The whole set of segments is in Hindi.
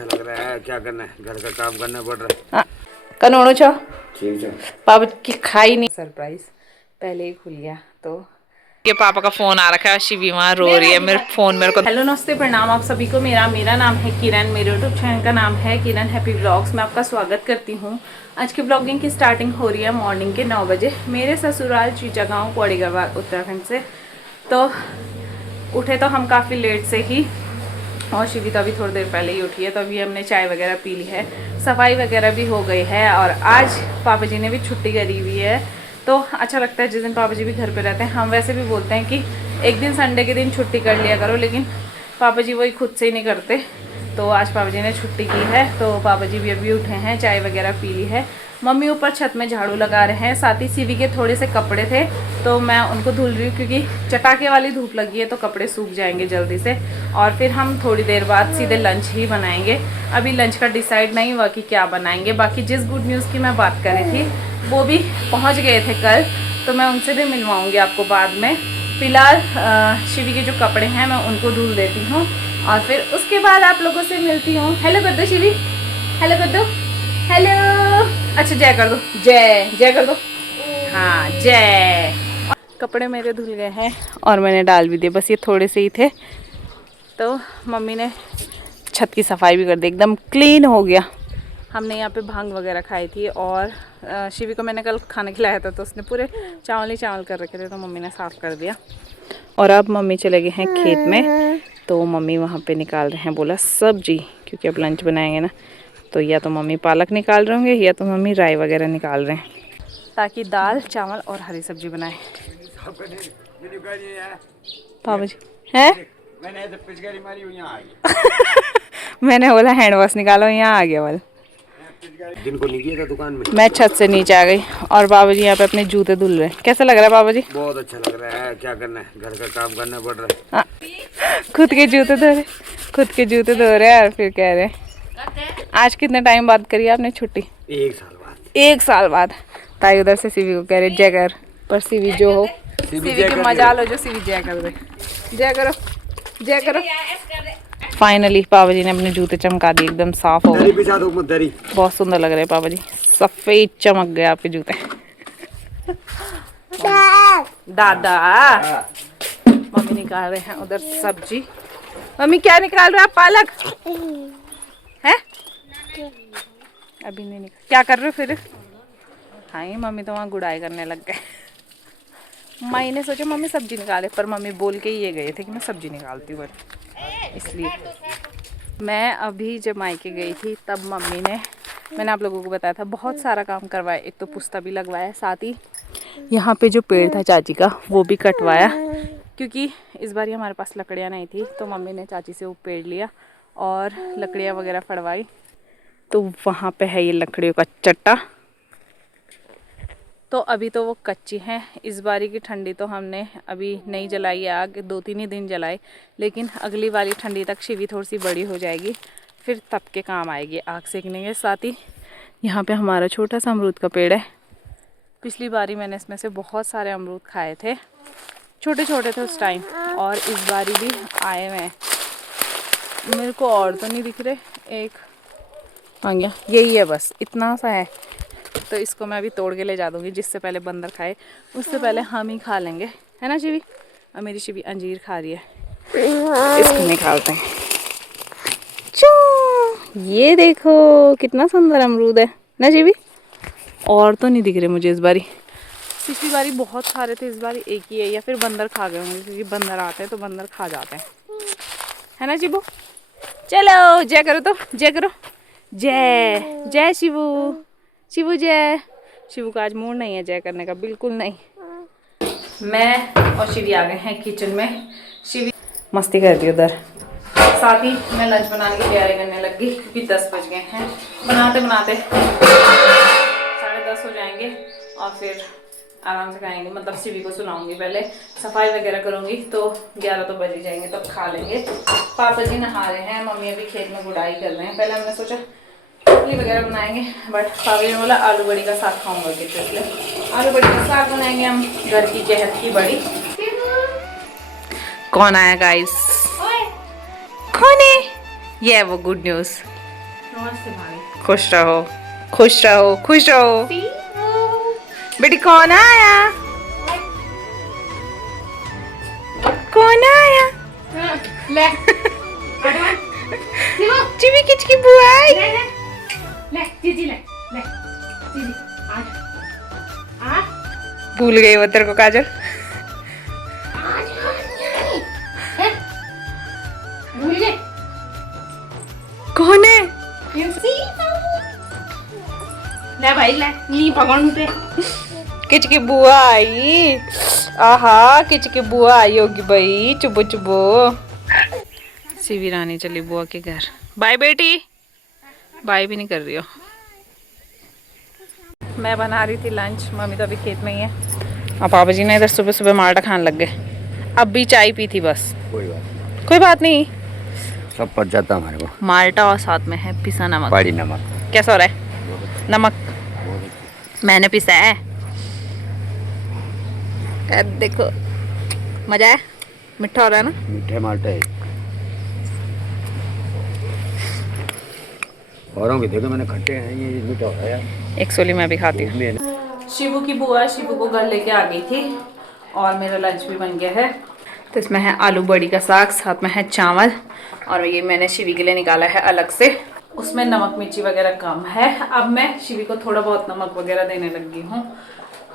अच्छा लग रहा है। क्या करना है, घर का काम करना पड़ रहा है। कनोड़ो छो ठीक है। पापा की खाई नहीं। सरप्राइज पहले ही खुल गया तो ये पापा का फोन आ रखा है। शिवी वहाँ रो रही है मेरे फोन मेरे को। हेलो नमस्ते प्रणाम आप सभी को। मेरा नाम है किरण। मेरे यूट्यूब चैनल का नाम है किरण हैप्पी व्लॉग्स। मैं आपका स्वागत करती हूँ। आज की व्लॉगिंग की स्टार्टिंग हो रही है मॉर्निंग के 9 बजे मेरे ससुराल चीचा गाँव कोड़ीगढ़ उत्तराखंड से। तो उठे तो हम काफ़ी लेट से ही और शिवी तो अभी थोड़ी देर पहले ही उठी है। तो अभी हमने चाय वगैरह पी ली है, सफाई वगैरह भी हो गई है और आज पापा जी ने भी छुट्टी करी हुई है। तो अच्छा लगता है जिस दिन पापा जी भी घर पे रहते हैं। हम वैसे भी बोलते हैं कि एक दिन संडे के दिन छुट्टी कर लिया करो, लेकिन पापा जी वही खुद से ही नहीं करते। तो आज पापा जी ने छुट्टी की है तो पापा जी भी अभी उठे हैं, चाय वगैरह पी ली है। मम्मी ऊपर छत में झाड़ू लगा रहे हैं। साथ ही सीवी के थोड़े से कपड़े थे तो मैं उनको धुल रही हूँ क्योंकि चटाके वाली धूप लगी है तो कपड़े सूख जाएंगे जल्दी से। और फिर हम थोड़ी देर बाद सीधे लंच ही बनाएंगे। अभी लंच का डिसाइड नहीं हुआ कि क्या बनाएंगे। बाकी जिस गुड न्यूज़ की मैं बात कर रही थी वो भी पहुँच गए थे कल, तो मैं उनसे भी मिलवाऊँगी आपको बाद में। फ़िलहाल शिवी के जो कपड़े हैं मैं उनको धुल देती हूँ और फिर उसके बाद आप लोगों से मिलती हूँ। हेलो कर दो शिवी, हेलो कर दो, हेलो। अच्छा जय कर दो, जय जय कर दो। हाँ जय। कपड़े मेरे धुल गए हैं और मैंने डाल भी दिए, बस ये थोड़े से ही थे। तो मम्मी ने छत की सफाई भी कर दी, एकदम क्लीन हो गया। हमने यहाँ पे भांग वगैरह खाई थी और शिवी को मैंने कल खाना खिलाया था तो उसने पूरे चावल ही चावल कर रखे थे तो मम्मी ने साफ़ कर दिया। और अब मम्मी चले गए हैं खेत में, तो मम्मी वहाँ पे निकाल रहे हैं बोला सब्जी, क्योंकि अब लंच बनाएंगे ना। तो या तो मम्मी पालक निकाल रहे होंगे या तो मम्मी राई वगैरह निकाल रहे हैं ताकि दाल चावल और हरी सब्जी बनाए। पापा जी हैं मैंने तो पिचकारी मारी हुई यहाँ आ गई। मैंने बोला हैंड वॉश निकालो, यहाँ आ गया वाल। दिन को नहीं किया था दुकान में। मैं छत से नीचे आ गई और बाबा जी यहाँ पे अपने जूते धुल रहे हैं। कैसा लग रहा है बाबा जी? बहुत अच्छा लग रहा है। क्या करना है, घर का काम करना पड़ रहा है। हाँ, खुद के जूते धो रहे, खुद के जूते धो रहे हैं और फिर कह रहे हैं आज कितने टाइम बाद करी आपने छुट्टी? 1 साल बाद। 1 साल बाद। ताई उधर से सीवी को कह रहे जय कर, पर सीवी जो हो सीवी की मजा लो, जो सीवी जय कर दे। जय करो, जय करो। फाइनली पापा जी ने अपने जूते चमका दिए, एकदम साफ हो गए। बहुत सुंदर लग रहे हैं पापा जी, सफेद चमक गए आपके जूते। दादा मम्मी निकाल रहे हैं उधर सब्जी। मम्मी क्या निकाल रहे हो आप? पालक है? अभी नहीं निकाल। क्या कर रहे हो फिर? हाँ मम्मी तो वहाँ गुड़ाई करने लग गए। मैंने सोचा मम्मी सब्जी निकाले, पर मम्मी बोल के ये गए थे कि मैं सब्जी निकालती हूँ, इसलिए। मैं अभी जब मायके गई थी तब मम्मी ने, मैंने आप लोगों को बताया था, बहुत सारा काम करवाया। एक तो पुस्ता भी लगवाया, साथ ही यहाँ पे जो पेड़ था चाची का वो भी कटवाया, क्योंकि इस बार हमारे पास लकड़ियाँ नहीं थी तो मम्मी ने चाची से वो पेड़ लिया और लकड़ियाँ वगैरह फड़वाई। तो वहाँ पे है ये लकड़ियों का चट्टा। तो अभी तो वो कच्ची हैं। इस बारी की ठंडी तो हमने अभी नहीं जलाई है आग, 2-3 ही दिन जलाई, लेकिन अगली वाली ठंडी तक शिवी थोड़ी सी बड़ी हो जाएगी, फिर तब के काम आएगी आग सेकने के। साथ ही यहाँ पे हमारा छोटा सा अमरूद का पेड़ है। पिछली बारी मैंने इसमें से बहुत सारे अमरूद खाए थे, छोटे छोटे थे उस टाइम, और इस बारी भी आए हुए हैं। मेरे को और तो नहीं दिख रहे, एक आ गया, यही है बस, इतना सा है। तो इसको मैं अभी तोड़ के ले जा दूँगी, जिससे पहले बंदर खाए उससे पहले हम ही खा लेंगे, है ना शिवी? और मेरी शिवी अंजीर खा रही है, इसको निकालते हैं। चू, ये देखो कितना सुंदर अमरूद है ना शिवी? और तो नहीं दिख रहे मुझे इस बारी। पिछली बारी बहुत सारे थे, इस बारी एक ही है, या फिर बंदर खा गए होंगे, क्योंकि बंदर आते हैं तो बंदर खा जाते हैं, है ना शिबू? चलो जय करो, तो जय करो, जय जय शिवू, शिवू जय। शिवू का आज मूड नहीं है जय करने का, बिल्कुल नहीं। मैं और शिवी आ गए हैं किचन में। शिवी मस्ती कर रही उधर, साथ ही मैं लंच बनाने की तैयारी करने लग गई, क्योंकि 10 बज गए हैं। बनाते बनाते 10:30 हो जाएंगे और फिर आराम से खाएंगे। मतलब शिवी को सुनाऊंगी, पहले सफाई वगैरह करूंगी तो 11 तो बज ही जाएंगे, तब खा लेंगे। पापा जी नहा रहे हैं, मम्मी अभी खेत में गुड़ाई कर रहे हैं। पहले हमने सोचा रोटी वगैरह बनाएंगे, बट पापा जी ने बोला आलू बड़ी का साग खाऊंगा, इसलिए आलू बड़ी का साग बनाएंगे हम, घर की सेहत की बड़ी। कौन आया गाइस? कौन है? ये है वो गुड न्यूज़, नमस्ते भाई। खुश रहो, खुश रहो, खुश रहो। बेटी कौन आया? कौन आया? ले चिवी किच की बुआ आई। ले जीजी ले ले जीजी आ भूल गई वो तेरे को काजल। भूल गए। कौन है? ले भाई ले नी पकड़ पे। किच की बुआ आई। आहा किच की बुआ आई होगी भाई। चुबो चुबो। शिवी रानी चली बुआ के घर। बाय बेटी। बाय भी नहीं कर रही हो। मैं बना रही थी लंच, मम्मी तो अभी खेत में ही है। अब पापा जी ने इधर सुबह सुबह माल्टा खाने लग गए। अब भी चाय पी थी बस। कोई बात नहीं, सब पड़ जाता हमारे को। माल्टा और साथ में है पिसा नमक। पहाड़ी नमक कैसा हो रहा है? नमक मैंने पिसा है। देखो मजा है। मीठा हो रहा है ना? मीठे माल्टे है। औरों के देखो मैंने खट्टे हैं, ये मीठा हो रहा है। एक सोली मैं भी खाती हूँ। शिवू की बुआ शिवू को घर लेके आ गई थी और मेरा लंच भी बन गया है। तो इसमें है आलू बड़ी का साग, साथ में है चावल, और ये मैंने शिवी के लिए निकाला है अलग से। उसमें नमक मिर्ची वगैरह कम है। अब मैं शिवी को थोड़ा बहुत नमक वगैरह देने लगी हूँ,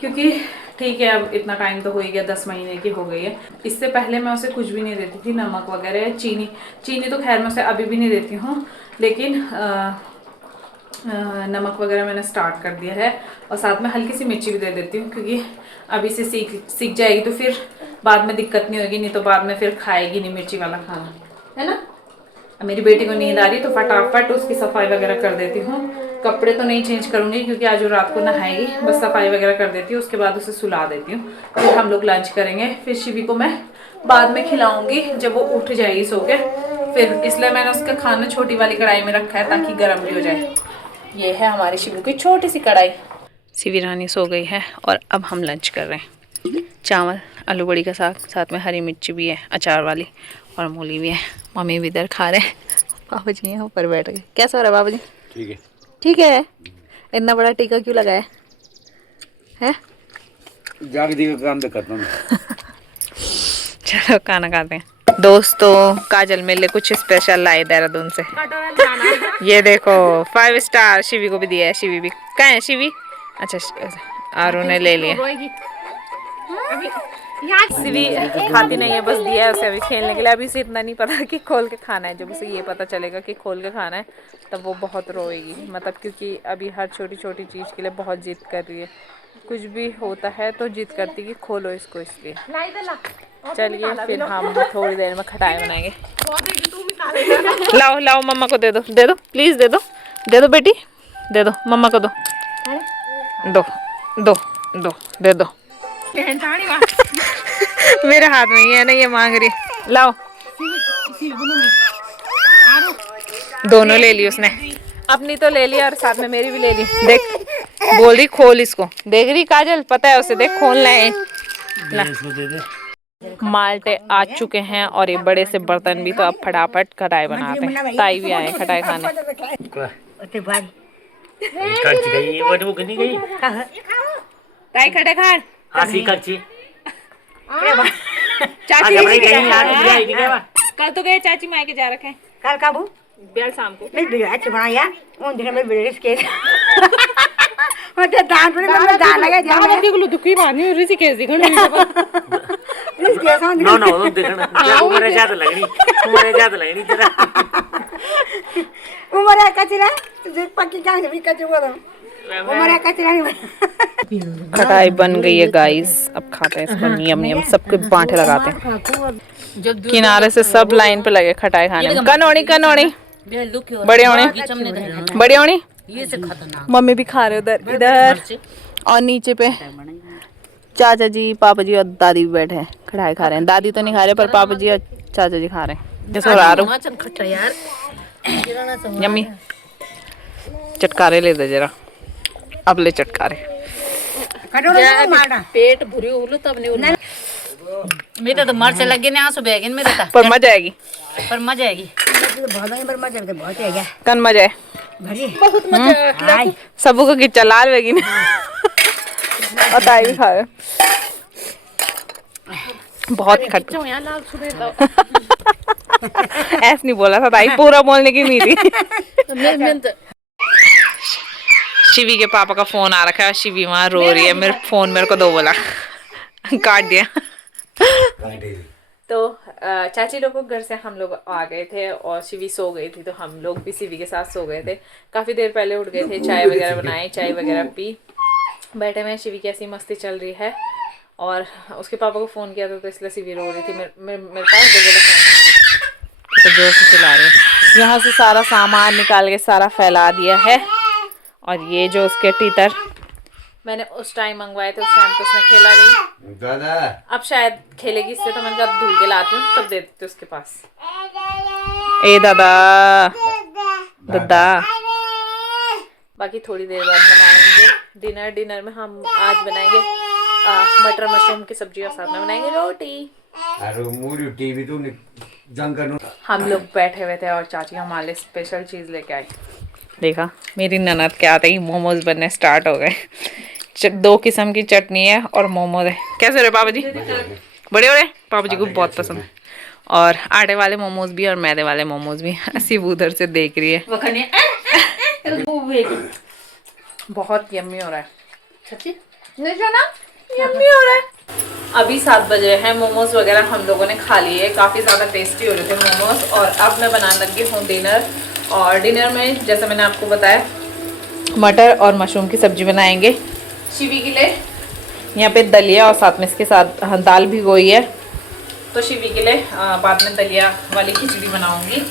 क्योंकि ठीक है अब इतना टाइम तो हो ही गया, 10 महीने की हो गई है। इससे पहले मैं उसे कुछ भी नहीं देती थी, नमक वगैरह। चीनी तो खैर मैं उसे अभी भी नहीं देती हूँ, लेकिन नमक वगैरह मैंने स्टार्ट कर दिया है। और साथ में हल्की सी मिर्ची भी दे देती हूँ, क्योंकि अभी से सीख जाएगी तो फिर बाद में दिक्कत नहीं होगी, नहीं तो बाद में फिर खाएगी नहीं मिर्ची वाला खाना, है ना। मेरी बेटी को नींद आ रही तो फटाफट उसकी सफाई वगैरह कर देती हूँ। कपड़े तो नहीं चेंज करूँगी क्योंकि आज वो रात को नहाएगी, बस सफाई वगैरह कर देती हूँ। उसके बाद उसे सुला देती हूँ, फिर हम लोग लंच करेंगे। फिर शिवी को मैं बाद में खिलाऊंगी जब वो उठ जाएगी सो के। फिर इसलिए मैंने उसका खाना छोटी वाली कढ़ाई में रखा है ताकि गर्म भी हो जाए। ये है हमारी शिवी की छोटी सी कढ़ाई। शिवी रानी सो गई है और अब हम लंच कर रहे हैं। चावल, आलू बड़ी का साग, साथ में हरी मिर्ची भी है अचार वाली, और मूली भी है। मम्मी भी इधर खा रहे हैं, पापा जी यहाँ ऊपर बैठ गए। कैसा हो रहा है पापा जी? ठीक है। ठीक है। इतना बड़ा टीका क्यों लगाया है? जागती का काम तो करता हूँ। चलो खाना खाते हैं। दोस्तों काजल मेरे लिए कुछ स्पेशल लाई देहरादून से। ये देखो 5 स्टार शिवी को भी दिया है। शिवी भी कहाँ है? शिवी अच्छा आरू ने ले लिया। शिवी खाती नहीं है, बस दिया है उसे अभी खेलने के लिए। अभी से इतना नहीं पता कि खोल के खाना है। जब उसे ये पता चलेगा कि खोल के खाना है तब वो बहुत रोएगी, मतलब क्योंकि अभी हर छोटी छोटी चीज़ के लिए बहुत जिद कर रही है। कुछ भी होता है तो जिद करती कि खोलो इसको, इसलिए। चलिए फिर हम थोड़ी देर में खटाई बनाएंगे। लाओ लाओ मम्मा को दे दो, दे दो प्लीज़, दे दो, दे दो बेटी, दे दो मम्मा को, दो दो दो दो, दे दो। मेरे हाथ में ही है ना, ये मांग रही। लाओ, दोनों ले ली उसने, अपनी तो ले ली और साथ में मेरी भी ले ली। देख बोल रही खोल इसको, देख रही काजल, पता है उसे, देख खोलना है। माल्टे आ चुके हैं और ये बड़े से बर्तन भी, तो अब फटाफट खटाई बनाते हैं। ताई भी आए खटाई खाने। ताई खटाई खा चाची कल तो गए चाची मायके जा रखे हैं। कल काबू ब्याल शाम को मैं वीडियो अच्छी बनाया उन दिन में वीडियो इसके मतलब दान पर मैं दान लगा जा हम देख लो दुखी बानी हो रही थी कैसे दिखण इसके साथ नो नो वो देखना उम्र ज्यादा लगनी तेरा उम्र का चला जो पक्की का भी कच्चे बोलो उम्र का चला। खटाई बन गई है गाइस, अब खाते हैं इसको। नियम नियम सबके बांटे लगाते हैं। किनारे से सब लाइन पे लगे खटाई खाने में। कनौड़ी कनौड़ी बड़े होने बड़े होने। मम्मी भी खा रहे उधर इधर, और नीचे पे चाचा जी पापा जी और दादी भी बैठे हैं, खटाई खा रहे हैं। दादी तो नहीं खा रहे पर पापा जी और चाचा जी खा रहे हैं। जैसे यम्मी चटकारे ले दे जरा, अब ले चटकारे। पेट भूरी उलू तब नहीं मेरे तो मर से लगे ना आंसू बह गए मेरे तो, पर मजा आएगी, पर मजा आएगी। बहुत मजा है कन मजा है। बहुत मजा सबू को गिच्चा लाल बेगी और ताई भी खाए बहुत खट ऐसे नहीं बोला था ताई, पूरा बोलने की नहीं थी। शिवी के पापा का फोन आ रखा है, शिवी वहां रो रही है, मेरे फोन मेरे को दो बोला, काट दिया। तो चाची लोग को घर से हम लोग आ गए थे और शिवी सो गई थी, तो हम लोग भी शिवी के साथ सो गए थे। काफ़ी देर पहले उठ गए थे, चाय वगैरह बनाई, चाय वगैरह पी, बैठे हुए। शिवी की ऐसी मस्ती चल रही है और उसके पापा को फ़ोन किया था तो इसलिए शिवी रो रही थी। मेरे पास दो बोला फ़ोन तो जोर से चला रही है। यहाँ से सारा सामान निकाल के सारा फैला दिया है और ये जो उसके टीतर मैंने उस टाइम मंगवाए थे, उस टाइम तो उसने खेला नहीं, दादा अब शायद खेलेगी इससे, तो मैंने कहा धुल के लाती हूँ तब दे देती हूँ उसके पास। ए दादा दादा बाकी थोड़ी देर बाद बनाएंगे डिनर। डिनर में हम आज बनाएंगे मटर मशरूम की सब्जी और साथ में बनाएंगे रोटी। हम लोग बैठे हुए थे और चाची हमारे लिए स्पेशल चीज़ लेके आई। देखा मेरी ननद के आते ही मोमोज बनने स्टार्ट हो गए। 2 किस्म की चटनी है और मोमोज है। कैसे रहे पापा जी? बड़े हो रहे पापा जी को बहुत पसंद है। और आटे वाले मोमोज भी और मैदे वाले मोमोज भी। सिर्फ उधर से देख रही है। बहुत यम्मी हो रहा है सच्ची, यम्मी हो रहा है। अभी 7 बज रहे हैं, मोमोज वगैरह हम लोगों ने खा लिए, काफ़ी ज़्यादा टेस्टी हो रहे थे मोमोज। और अब मैं बनाने लगी हूँ डिनर। और डिनर में जैसे मैंने आपको बताया मटर और मशरूम की सब्जी बनाएंगे शिवी के लिए। यहाँ पे दलिया और साथ में इसके साथ दाल भिगोई है, तो शिवी के लिए बाद में दलिया वाली खिचड़ी बनाऊंगी।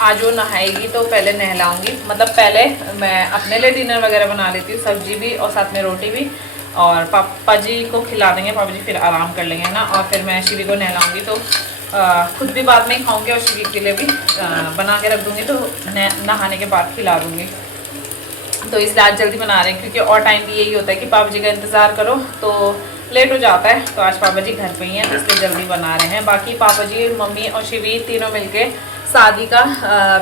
आज वो नहाएगी तो पहले नहलाऊंगी, मतलब पहले मैं अपने लिए डिनर वगैरह बना लेती हूँ, सब्जी भी और साथ में रोटी भी, और पापा जी को खिला देंगे, पापा जी फिर आराम कर लेंगे ना। और फिर मैं शिवी को नहलाऊंगी तो खुद भी बाद में ही खाऊंगी और शिवी के लिए भी बना के रख दूँगी, तो नहाने के बाद खिला दूँगी। तो इसलिए आज जल्दी बना रहे हैं, क्योंकि और टाइम भी यही होता है कि पापा जी का इंतज़ार करो तो लेट हो जाता है। तो आज पापा जी घर पे ही हैं तो इसलिए जल्दी बना रहे हैं। बाकी पापा जी, मम्मी और शिवी तीनों मिलके शादी का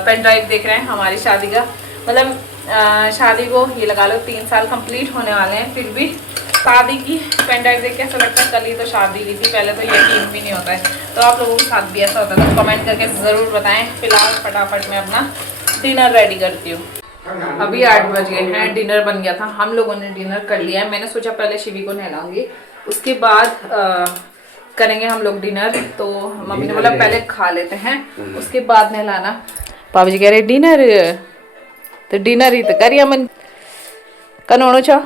पेन ड्राइव देख रहे हैं। हमारी शादी का मतलब शादी को ये लगा लो 3 साल कंप्लीट होने वाले हैं, फिर भी शादी की पेन ड्राइव देख के ऐसा लगता है कल ही तो शादी हुई थी। पहले तो यकीन भी नहीं होता है। तो आप लोगों के साथ भी ऐसा होता है तो कमेंट करके ज़रूर बताएँ। फिलहाल फटाफट मैं अपना डिनर रेडी करती हूँ। अभी 8 बज गए हैं, डिनर बन गया था, हम लोगों ने डिनर कर लिया है। मैंने सोचा पहले शिवी को नहलाऊंगी, उसके बाद करेंगे हम लोग डिनर। तो मम्मी ने बोला पहले खा लेते हैं उसके बाद नहलाना। पापा जी कह रहे डिनर, तो डिनर ही तो करिए मन कनोनो छो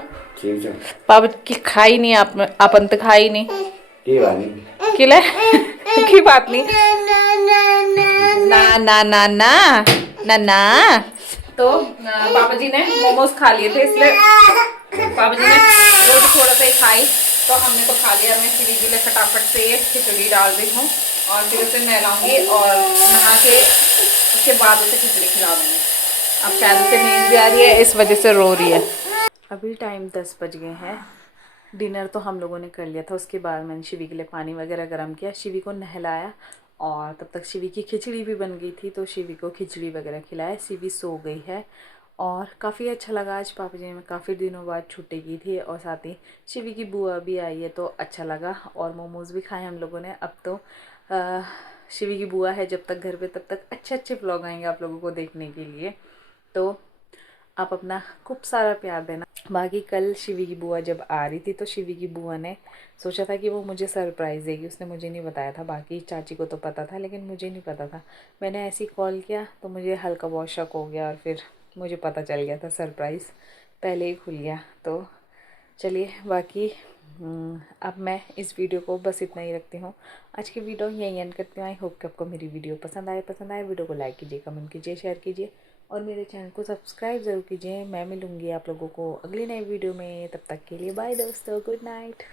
पापा की खाई नहीं, आपन तो खाई नहीं किले की बात नहीं ना ना ना ना ना ना। तो पापा जी ने मोमोज खा लिए थे, इसलिए पापा जी ने रोटी थोड़ा सा ही खाई, तो हमने तो खा लिया। मैं शिवी के लिए फटाफट से ये खिचड़ी डाल रही हूँ और फिर उसे नहलाऊंगी और नहा के उसके बाद उसे खिचड़ी खिला दूँगी। अब शायद उसे नींद भी आ रही है, इस वजह से रो रही है। अभी टाइम 10 बज गए हैं। डिनर तो हम लोगों ने कर लिया था, उसके बाद मैंने शिवी के लिए पानी वगैरह गर्म किया, शिवी को नहलाया और तब तक शिवी की खिचड़ी भी बन गई थी, तो शिवी को खिचड़ी वगैरह खिलाया। शिवी सो गई है और काफ़ी अच्छा लगा। आज पापा जी ने काफ़ी दिनों बाद छुट्टी की थी और साथ ही शिवी की बुआ भी आई है तो अच्छा लगा। और मोमोज़ भी खाए हम लोगों ने। अब तो शिवी की बुआ है जब तक घर पे तब तक अच्छे अच्छे व्लॉग आएंगे आप लोगों को देखने के लिए, तो आप अपना खूब सारा प्यार देना। बाकी कल शिवी की बुआ जब आ रही थी तो शिवी की बुआ ने सोचा था कि वो मुझे सरप्राइज़ देगी, उसने मुझे नहीं बताया था। बाकी चाची को तो पता था लेकिन मुझे नहीं पता था। मैंने ऐसे ही कॉल किया तो मुझे हल्का बहुत शक हो गया और फिर मुझे पता चल गया था, सरप्राइज़ पहले ही खुल गया। तो चलिए बाकी अब मैं इस वीडियो को बस इतना ही रखती हूँ। आज की वीडियो यहीं एंड करती हूँ। आई होप कि आपको मेरी वीडियो पसंद आए वीडियो को लाइक कीजिए, कमेंट कीजिए, शेयर कीजिए और मेरे चैनल को सब्सक्राइब ज़रूर कीजिए। मैं मिलूँगी आप लोगों को अगली नई वीडियो में, तब तक के लिए बाय दोस्तों, गुड नाइट।